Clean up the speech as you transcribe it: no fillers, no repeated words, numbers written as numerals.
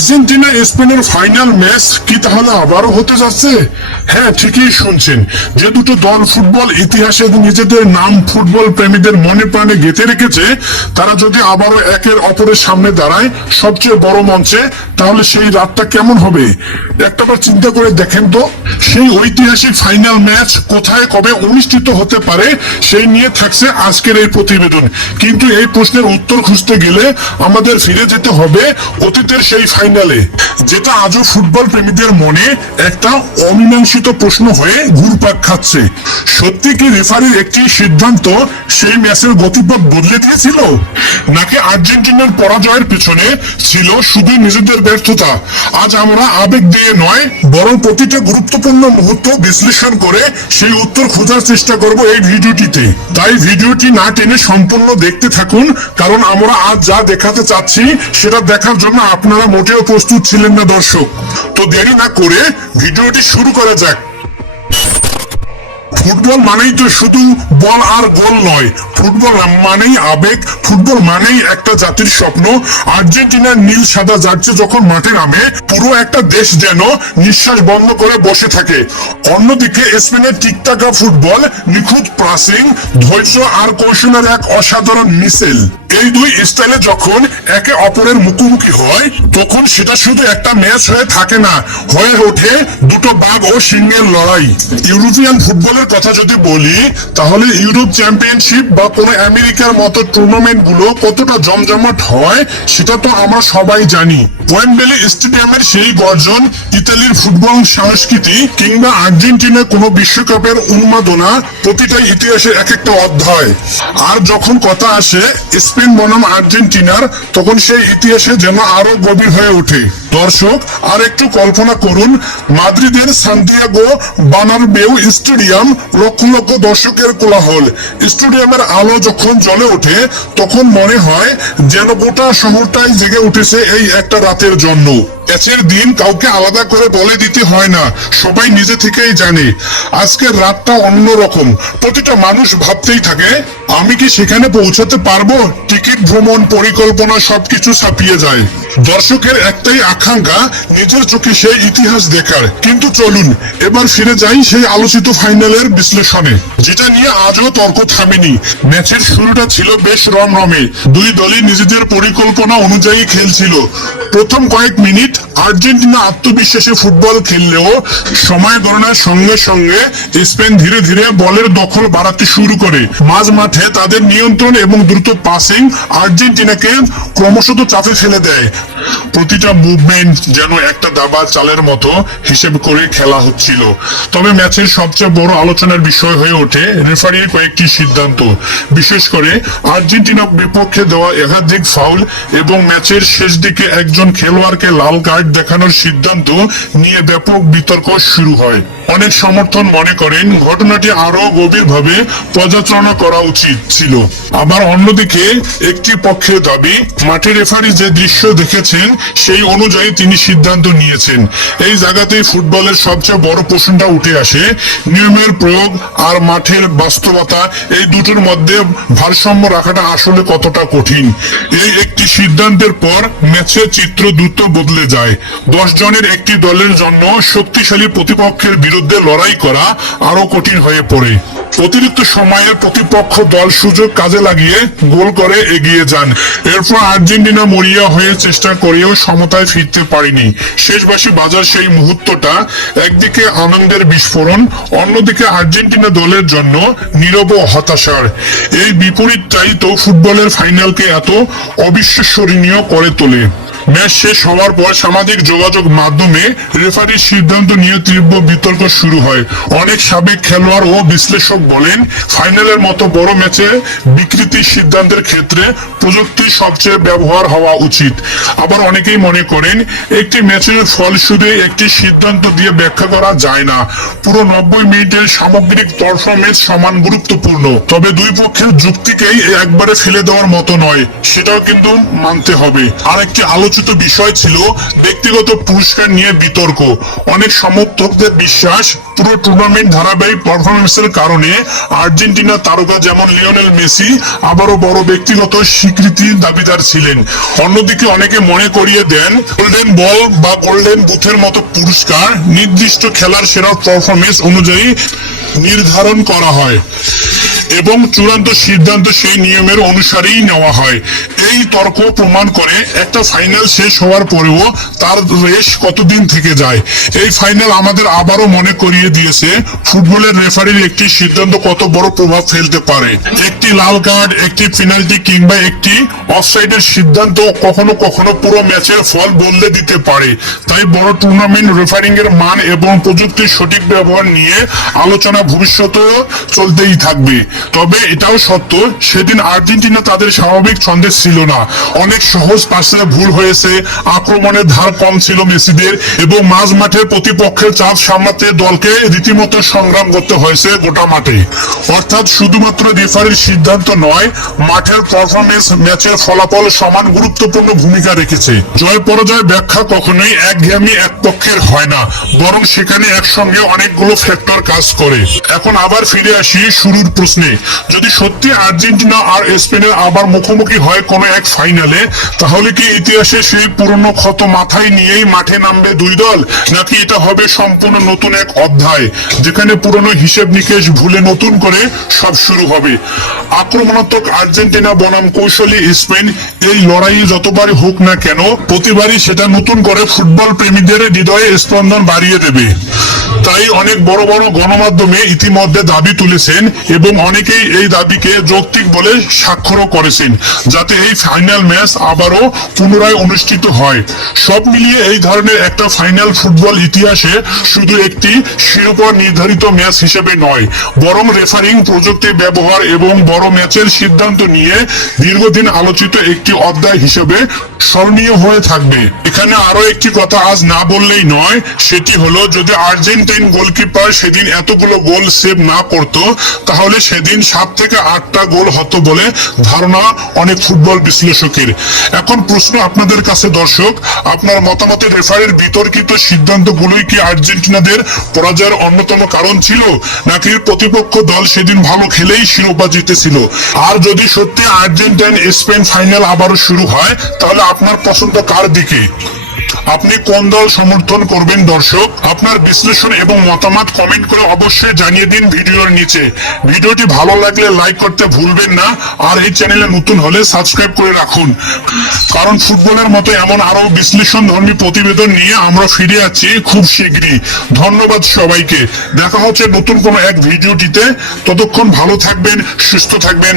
Argentina স্পেনের final match কি তাহলে আবারও হতে যাচ্ছে? হ্যাঁ, ঠিকই শুনছেন। যে দুটো দল ফুটবল ইতিহাসে নিজেদের নাম ফুটবল প্রেমীদের মনে প্রাণে গেঁথে রেখেছে, তারা যদি আবারও একের অপরের সামনে দাঁড়ায় সবচেয়ে বড় মঞ্চে, তাহলে সেই রাতটা কেমন হবে একটাবার চিন্তা করে দেখেন তো। সেই ঐতিহাসিক ফাইনাল ম্যাচ কোথায় কবে অনুষ্ঠিত হতে পারে সেই নিয়ে থাকছে আজকের এই প্রতিবেদন। কিন্তু এই প্রশ্নের উত্তর খুঁজতে গেলে আমাদের ফিরে যেতে হবে অতীতের সেই ফাইনালে, যেটা আজও ফুটবল প্রেমীদের মনে একটা অমীমাংসিত প্রশ্ন হয়ে ঘুরপাক খাচ্ছে। সত্যি কি রেফারির একটি সিদ্ধান্ত সেই ম্যাচের গতিপথ বদলে দিয়েছিল, নাকি আর্জেন্টিনার পরাজয়ের পেছনে ছিল শুধু নিজেদের ব্যর্থতা? আজ আমরা আবেগ দিয়ে নয়, বরং প্রতিটা গুরুত্বপূর্ণ মুহূর্ত বিশ্লেষণ করে সেই উত্তর খোঁজার চেষ্টা করব এই ভিডিওটিতে। তাই ভিডিওটি না টেনে সম্পূর্ণ দেখতে থাকুন, কারণ আমরা আজ যা দেখাতে চাচ্ছি সেটা দেখার জন্য আপনারা মোটেও প্রস্তুত ছিলেন না দর্শক। তো দেরি না করে ভিডিওটি শুরু করা যাক। ফুটবল মানেই তো শুধু বল আর গোল নয়, ফুটবল মানেই আবেগ, ফুটবল মানেই একটা জাতির স্বপ্ন। আর্জেন্টিনার নীল সাদা জার্সি যখন মাঠে নামে, পুরো একটা দেশ যেন নিঃশ্বাস বন্ধ করে বসে থাকে। অন্যদিকে স্পেনের টিকটাকা ফুটবল, নিখুঁত প্রাসিং, ধৈর্য আর কৌশলের এক অসাধারণ মিশেল। এই দুই স্টাইলে যখন একে অপরের মুখোমুখি হয়, তখন সেটা শুধু একটা ম্যাচ হয়ে থাকে না, হয়ে ওঠে দুটো বাঘ ও সিংহের লড়াই। ইউরোপিয়ান ফুটবলের কথা যদি বলি, তাহলে ইউরোপ চ্যাম্পিয়নশিপ বা কোনো আমেরিকার মতো টুর্নামেন্ট গুলো কতটা জমজমাট হয় সেটা তো আমরা সবাই জানি। ওয়েম্বলি স্টেডিয়ামের সেই গর্জন, ইতালির ফুটবল সংস্কৃতি, কিংবা আর্জেন্টিনার কোনো বিশ্বকাপের উন্মাদনা, প্রতিটাই ইতিহাসের এক একটা অধ্যায়। আর যখন কথা আসে স্পেন বনাম আর্জেন্টিনার, তখন সেই ইতিহাসে যেন আরো গভীর হয়ে ওঠে। দর্শক, আর একটু কল্পনা করুন, মাদ্রিদের সান্তিয়াগো বার্নাবেউ স্টেডিয়াম, লক্ষ লক্ষ দর্শকের কোলাহল। স্টেডিয়ামের আলো যখন জ্বলে ওঠে, তখন মনে হয় যেন গোটা শহরটাই জেগে উঠেছে এই একটা রাতের জন্য। ম্যাচের দিন কাউকে আলাদা করে বলে দিতে হয় না, সবাই নিজে থেকেই জানে আজকের রাতটা অন্যরকম। প্রতিটা মানুষ ভাবতেই থাকে, আমি কি সেখানে পৌঁছাতে পারবো? টিকিট, ভ্রমণ, পরিকল্পনা সবকিছু ছাপিয়ে যায়। দর্শকের একটাই আকাঙ্ক্ষা, নিজের চোখে সেই ইতিহাস দেখার। কিন্তু চলুন এবার ফিরে যাই সেই আলোচিত ফাইনালের বিশ্লেষণে, যেটা নিয়ে আজও তর্ক থামেনি। ম্যাচের শুরুটা ছিল বেশ রমরমে, দুই দলই নিজেদের পরিকল্পনা অনুযায়ী খেলছিল। প্রথম কয়েক মিনিট আর্জেন্টিনা আত্মবিশ্বাসে ফুটবল খেললেও সময় গণনার সঙ্গে সঙ্গে স্পেন ধীরে ধীরে বলের দখল বাড়াতে শুরু করে। মাঝ মাঠে তাদের নিয়ন্ত্রণ এবং দ্রুত পাসিং আর্জেন্টিনাকে ক্রমশত চাপে ফেলে দেয়। প্রতিটা মুভমেন্ট যেন একটা দাবা চালের মতো হিসেব করে খেলা হচ্ছিল। তবে ম্যাচের সবচেয়ে বড় আলোচনার বিষয় হয়ে ওঠে রেফারির কয়েকটি সিদ্ধান্ত, বিশেষ করে আর্জেন্টিনা বিপক্ষে দেওয়া একাধিক ফাউল এবং ম্যাচের শেষ দিকে একজন খেলোয়াড়কে লাল কার্ড দেখানোর সিদ্ধান্ত নিয়ে ব্যাপক বিতর্ক শুরু হয়। অনেক সমর্থন মনে করেন ঘটনাটি আরো গভীরভাবে পর্যালোচনা করা উচিত ছিল। আবার অন্যদিকে একটি পক্ষের দাবি, মাঠে রেফারি যে দৃশ্য দেখেছেন সেই অনুযায়ী তিনি সিদ্ধান্ত নিয়েছেন। এই জায়গাতেই ফুটবলের সবচেয়ে বড় প্রশ্নটা উঠে আসে, নিয়মের প্রয়োগ আর মাঠের বাস্তবতা, এই দুটোর মধ্যে ভারসাম্য রাখাটা আসলে কতটা কঠিন। এই একটি সিদ্ধান্তের পর ম্যাচের চিত্র দ্রুত বদলে যায়। 10 জনের একটি দলের জন্য শক্তিশালী প্রতিপক্ষের বিরুদ্ধে লড়াই করা আরো কঠিন হয়ে পড়ে। অতিরিক্ত সময়ে প্রতিপক্ষ দল সুযোগ কাজে লাগিয়ে গোল করে এগিয়ে যান। এরপর আর্জেন্টিনা মরিয়া হয়ে চেষ্টা করেও সমতায় ফিরতে পারেনি। শেষবাসী বাজার সেই মুহূর্তটা একদিকে আনন্দের বিস্ফোরণ, অন্যদিকে আর্জেন্টিনা দলের জন্য নীরব হতাশার। এই বিপরীতটাই তো ফুটবলের ফাইনালকে এত অবিশ্বাসনীয় করে তোলে। ম্যাচ শেষ হওয়ার পর সামাজিক যোগাযোগ মাধ্যমে রেফারির সিদ্ধান্ত নিয়ে তীব্র বিতর্ক শুরু হয়। অনেক সাবেক খেলোয়াড় ও বিশ্লেষক বলেন, ফাইনালের মতো বড় ম্যাচে বিকৃতি সিদ্ধান্তের ক্ষেত্রে প্রযুক্তির সবচেয়ে ব্যবহার হওয়া উচিত। আবার অনেকেই মনে করেন, একটি ম্যাচের ফল শুধু একটি সিদ্ধান্ত দিয়ে ব্যাখ্যা করা যায় না, পুরো 90 মিনিটের সামগ্রিক পারফরম্যান্স সমান গুরুত্বপূর্ণ। তবে দুই পক্ষের যুক্তিকেই একবারে ফেলে দেওয়ার মতো নয়, সেটাও কিন্তু মানতে হবে। আরেকটি আলোচনা আলোচিত বিষয় ছিল ব্যক্তিগত পুরস্কার নিয়ে বিতর্ক। অনেক সমর্থকদের বিশ্বাস পুরো টুর্নামেন্ট ধারাবাহিক পারফরমেন্সের কারণে আর্জেন্টিনা তারকা যেমন লিওনেল মেসি আবারও বড় ব্যক্তিগত স্বীকৃতির দাবিদার ছিলেন। অন্যদিকে অনেকে মনে করিয়ে দেন গোল্ডেন বল বা গোল্ডেন বুথের মতো পুরস্কার নির্দিষ্ট খেলার সেরা পারফরমেন্স অনুযায়ী নির্ধারণ করা হয় এবং চূড়ান্ত সিদ্ধান্ত সেই নিয়মের অনুসারেই নেওয়া হয়। এই তর্ক প্রমাণ করে একটা ফাইনাল শেষ হওয়ার পরেও তার রেশ কতদিন থেকে যায়। এই ফাইনাল আমাদের আবারও মনে করিয়ে দিয়েছে ফুটবলের রেফারির একটি সিদ্ধান্ত কত বড় প্রভাব ফেলতে পারে। একটি লাল কার্ড, একটি পেনাল্টি কিংবা একটি অফসাইডের সিদ্ধান্ত কখনো কখনো পুরো ম্যাচের ফল বদলে দিতে পারে। তাই বড় টুর্নামেন্ট রেফারিং এর মান এবং প্রযুক্তির সঠিক ব্যবহার নিয়ে আলোচনা ভবিষ্যতেও চলতেই থাকবে। তবে এটাও সত্য, সেদিন আর্জেন্টিনা তাদের স্বাভাবিক ছন্দে ছিল না। অনেক সহজ পাসে ভুল হয়েছে, আক্রমণের ধার কম ছিল মেসিদের এবং মাঝ মাঠে প্রতিপক্ষের চাপ সামলাতে দলকে রীতিমতো সংগ্রাম করতে হয়েছে গোটা মাঠে। অর্থাৎ শুধুমাত্র রেফারির সিদ্ধান্ত নয়, মাঠের পারফরমেন্স ম্যাচের ফলাফল সমান গুরুত্বপূর্ণ ভূমিকা রেখেছে। জয় পরাজয় ব্যাখ্যা কখনোই একঘেয়েমি এক পক্ষের হয় না, বরং সেখানে একসঙ্গে অনেকগুলো ফ্যাক্টর কাজ করে। এখন আবার ফিরে আসি শুরুর প্রশ্নে। যদি সত্যি আর্জেন্টিনা আর স্পেনের আবার মুখোমুখি হয় কোনো এক ফাইনালে, তাহলে কি ইতিহাসে সেই পুরনো ক্ষত মাথায় নিয়েই মাঠে নামবে দুই দল, নাকি এটা হবে সম্পূর্ণ নতুন এক অধ্যায় যেখানে পুরনো হিসেব নিকেশ ভুলে নতুন করে সব শুরু হবে? আক্রমণাত্মক আর্জেন্টিনা বনাম কৌশলী স্পেন, এই লড়াই যতবারই হোক না কেন প্রতিবারই সেটা নতুন করে ফুটবল প্রেমীদের হৃদয়ে স্পন্দন বাড়িয়ে দেবে। তাই অনেক বড় বড় গণমাধ্যমে ইতিমধ্যে দাবি তুলেছেন এবং অনেকেই এই দাবিকে যৌক্তিক বলে স্বাক্ষরও করেছেন, যাতে এই ফাইনাল ম্যাচ আবারও পুনরায় অনুষ্ঠিত হয়। সব মিলিয়ে এই ধরনের একটা ফাইনাল ফুটবল ইতিহাসে শুধু একটি শিরোপা নির্ধারিত ম্যাচ হিসেবে নয়, বরং রেফারিং, প্রযুক্তির ব্যবহার এবং বড় ম্যাচের সিদ্ধান্ত নিয়ে দীর্ঘদিন আলোচিত একটি অধ্যায় হিসেবে স্মরণীয় হয়ে থাকবে। এখানে আরো একটি কথা আজ না বললেই নয়, সেটি হলো যদি আর্জেন্টিন গোলকিপার সেদিন এতগুলো গোল সেভ না করত, তাহলে সেদিন 7 থেকে 8টা গোল হতো বলে ধারণা অনেক ফুটবল বিশ্লেষকের। এখন প্রশ্ন আপনাদের কাছে দর্শক, আপনার মতামতে রেফারির বিতর্কিত সিদ্ধান্তগুলোই কি আর্জেন্টিনাদের পরাজয়ের অন্যতম কারণ ছিল, নাকি প্রতিপক্ষ দল সেদিন ভালো খেলেই শিরোপা জিতেছিল? আর যদি সত্যি আর্জেন্টিনা স্পেন ফাইনাল আবারও শুরু হয়, তাহলে আপনার পছন্দ কার দিকে? আপনি কোন দল সমর্থন করবেন? দর্শক, আপনার বিশ্লেষণ এবং মতামত কমেন্ট করে অবশ্যই জানিয়ে দিন ভিডিওর নিচে। ভিডিওটি ভালো লাগলে লাইক করতে ভুলবেন না, আর এই চ্যানেলে নতুন হলে সাবস্ক্রাইব করে রাখুন, কারণ ফুটবলের মতো এমন আরো বিশ্লেষণ ধর্মী প্রতিবেদন নিয়ে আমরা ফিরে আছি খুব শীঘ্রই। ধন্যবাদ সবাইকে। দেখা হচ্ছে নতুন কোনো এক ভিডিওটিতে। ততক্ষণ ভালো থাকবেন, সুস্থ থাকবেন।